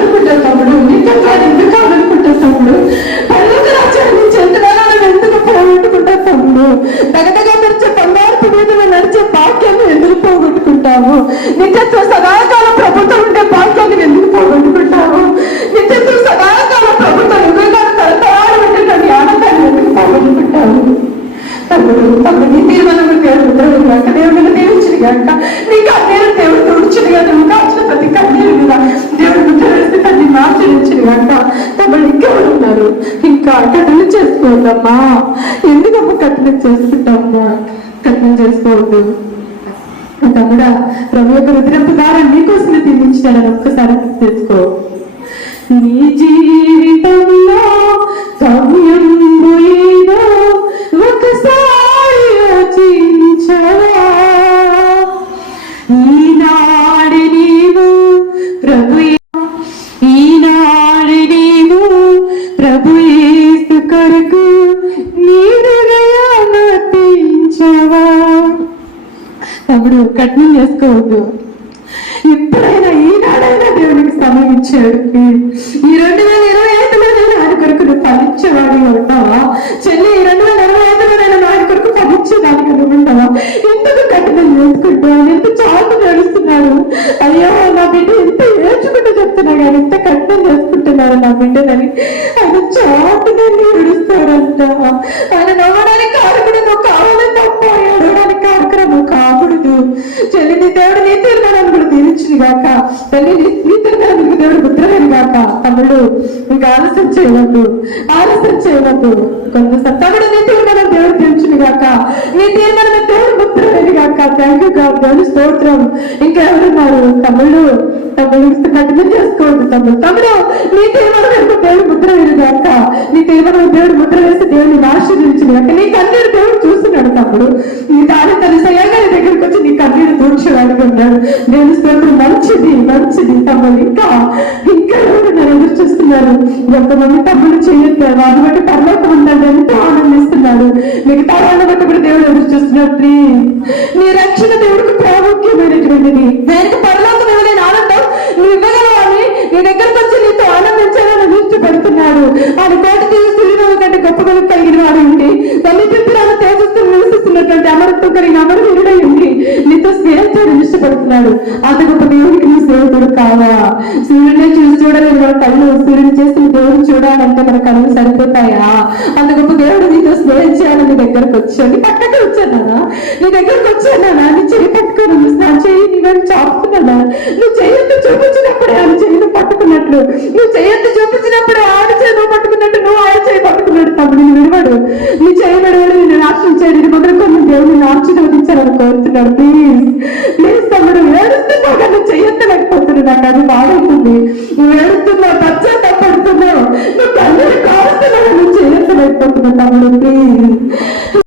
అనుకుంటారు తమ్ముడు నిత్యత్వాన్ని ఎందుకు అనుకుంటారు తమ్ముడు. పర్లోక రాజ్యాన్ని చెంతనాలను ఎందుకు పోగొట్టుకుంటారు తమ్ముడు? తగదగా నడిచే బంగారపు మీద నడిచే భాగ్యాన్ని ఎందుకు పోగొట్టుకుంటాము నిత్యత్వ సదాకాల ప్రభుత్వం ఉండే భాగ్యాన్ని ఎందుకు పోగొట్టుకుంటాము నిత్యత్వ సదాకాల ప్రభుత్వం యుగకాల తరతరాలు ఉండే ఆనందాన్ని ఎందుకు పోగొట్టుకుంటాము తమ్ముడు తమ్ముడు నీ తీర్మానం దేవుడు దేవుడు గాక దేవుడు దీవించిన గంట అంట గాక తమ్ముడు ఉన్నారు. ఇంకా కఠిన చేసుకోవద్దమ్మా ఎందుకమ్మా కఠిన చేసుకుంటామమ్మా కఠిన చేసుకోవద్దు. తమ్ముడా ప్రభు యొక్క రుద్రపు ద్వారా నీకోసం తీర్మించాడని ఒక్కసారి తెలుసుకో నీ జీవితంలో గమ్యం ఏదో ఒకసారి యోచించవా ఈనాడు తమ్ముడు కఠినం చేసుకోవద్దు. ఎప్పుడైనా ఈనాడైనా దేవునికి సమయం ఇచ్చాడు. ఈ రెండు వేల ఇరవై ఐదులో నేను ఆయన కొరకు నువ్వు ఫలించేవాడి ఉంటావా చెల్లి ఈ రెండు వేల ఇరవై ఐదులో నేను ఆయన కొరకు ఫలించేదానికి నువ్వు ఉంటావా ఎందుకు కఠినం చేసుకుంటావు ఎంత చాలు నడుస్తున్నాడు? అయ్యో నా బిడ్డ ఎంత ఏడ్చుకుంటూ చెప్తున్నా కానీ ఎంత కఠినం చేసుకుంటున్నాడు నా బిడ్డనని. ఆయన చాటుగా ఏడుస్తాడంట ఆయన చెల్లి నీ దేవుడు నీ తీర్మానాన్ని కూడా తీర్చింది గాక. తల్లి నీ తీర్మానాన్ని తీర్మానానికి దేవుడు ముద్రలేని గాక. తమ్ముడు ఇంకా ఆలస్యం చేయవద్దు. ఆలస్యం చేయవద్దు. కొంత తమ్ముడు నీ తీర్మానం దేవుడు తీర్చుని గాక. నీ తీర్మానం దేవుడు ముద్రలేని గాక. థ్యాంక్ యూ గాడ్ దేవుడు స్తోత్రం. ఇంకెవరున్నారు తమ్ముడు తమ్ముడు కఠినం చేసుకోవద్దు తమ్ముడు. తమ్ముడు నీ తీర్మానం దేవుడు ముద్ర వేయడు గాక. నీ తీర్మానం దేవుడు ముద్ర వేసి దేవుడిని ఆశీర్వించింది గాక. నీ కన్నీరు దేవుడు చూస్తున్నాడు తమ్ముడు నీ దాని తన సయంగా నీ దగ్గరికి వచ్చి నీ కన్నీరు తూర్చేవాడు ఉన్నాడు నేను స్తోత్రం మంచిది తమ్ముళ్ళు ఇంకా ఇంకా ఎవరు నన్ను ఎదురు చూస్తున్నారు కొంతమంది తమ్ముడు చేయొద్దు వారిని బట్టి పర్లోకం ఉండాలి ఎంతో ఆనందిస్తున్నాడు. మిగతా వాళ్ళ బట్టి కూడా దేవుడు ఎదురు చూస్తున్నాడు ప్లీజ్ నీ రక్షణ దేవుడికి ప్రాముఖ్యమైనటువంటిది. దేనికి పరలోకం ఇవ్వలేని ఆనందం? నువ్వు ఇవ్వగలవని నీ దగ్గరకు వచ్చి నీతో ఆనందించాలని దృష్టిపెడుతున్నాడు ఆయన కోట తీసి సూర్యుడు కంటే గొప్ప గొప్ప కలిగిన వాడు ఏంటి? తల్లి చెప్పిన తేజస్సు నివసిస్తున్నటువంటి అమర ఉన్నాడు అంత గొప్ప దేవుడికి నీ స్నేహితుడు కావా? సూర్యుడిని చూసి చూడలేదు మన కళ్ళు సూర్యుని చేసిన దేవుడు చూడాలంటే మన కళ్ళు సరిపోతాయా? అంత గొప్ప దేవుడు నీతో స్నేహం చేయాలని నీ దగ్గరకు వచ్చాను నీ పక్కకి వచ్చానా నీ దగ్గరకు వచ్చానా నీ చెయ్యి పట్టుకొని నువ్వు నా చెయ్యి నీవేం చాపుతున్నానా? నువ్వు చెయ్యొద్దు చూపించినప్పుడే ఆయన చెయ్యిని పట్టుకున్నట్లు. నువ్వు చెయ్యొద్దు చూపించినప్పుడే ఆయన చేయి నువ్వు పట్టుకున్నట్టు నువ్వు ఆయన చేయి పట్టుకున్నట్టు తమ్ముడు నేను విడవడు. నీ చేయి విడవడు నేను నాశనం చేయడు. ఇది మొదలుకొని దేవుడిని ఆశీర్వదించాలని కోరుతున్నాడు. ప్లీజ్ ప్లీజ్ తమ్ముడు ఏడుస్తున్నావు కానీ నువ్వు నాకు అది బాగుంటుంది. నువ్వు ఏడుస్తున్నావు పశ్చాత్తాపడుతున్నావు. నువ్వు కన్నీరు కారుస్తున్నావు నువ్వు చెయ్యొత్తలేకపోతున్నావు తమ్ముడు ప్లీజ్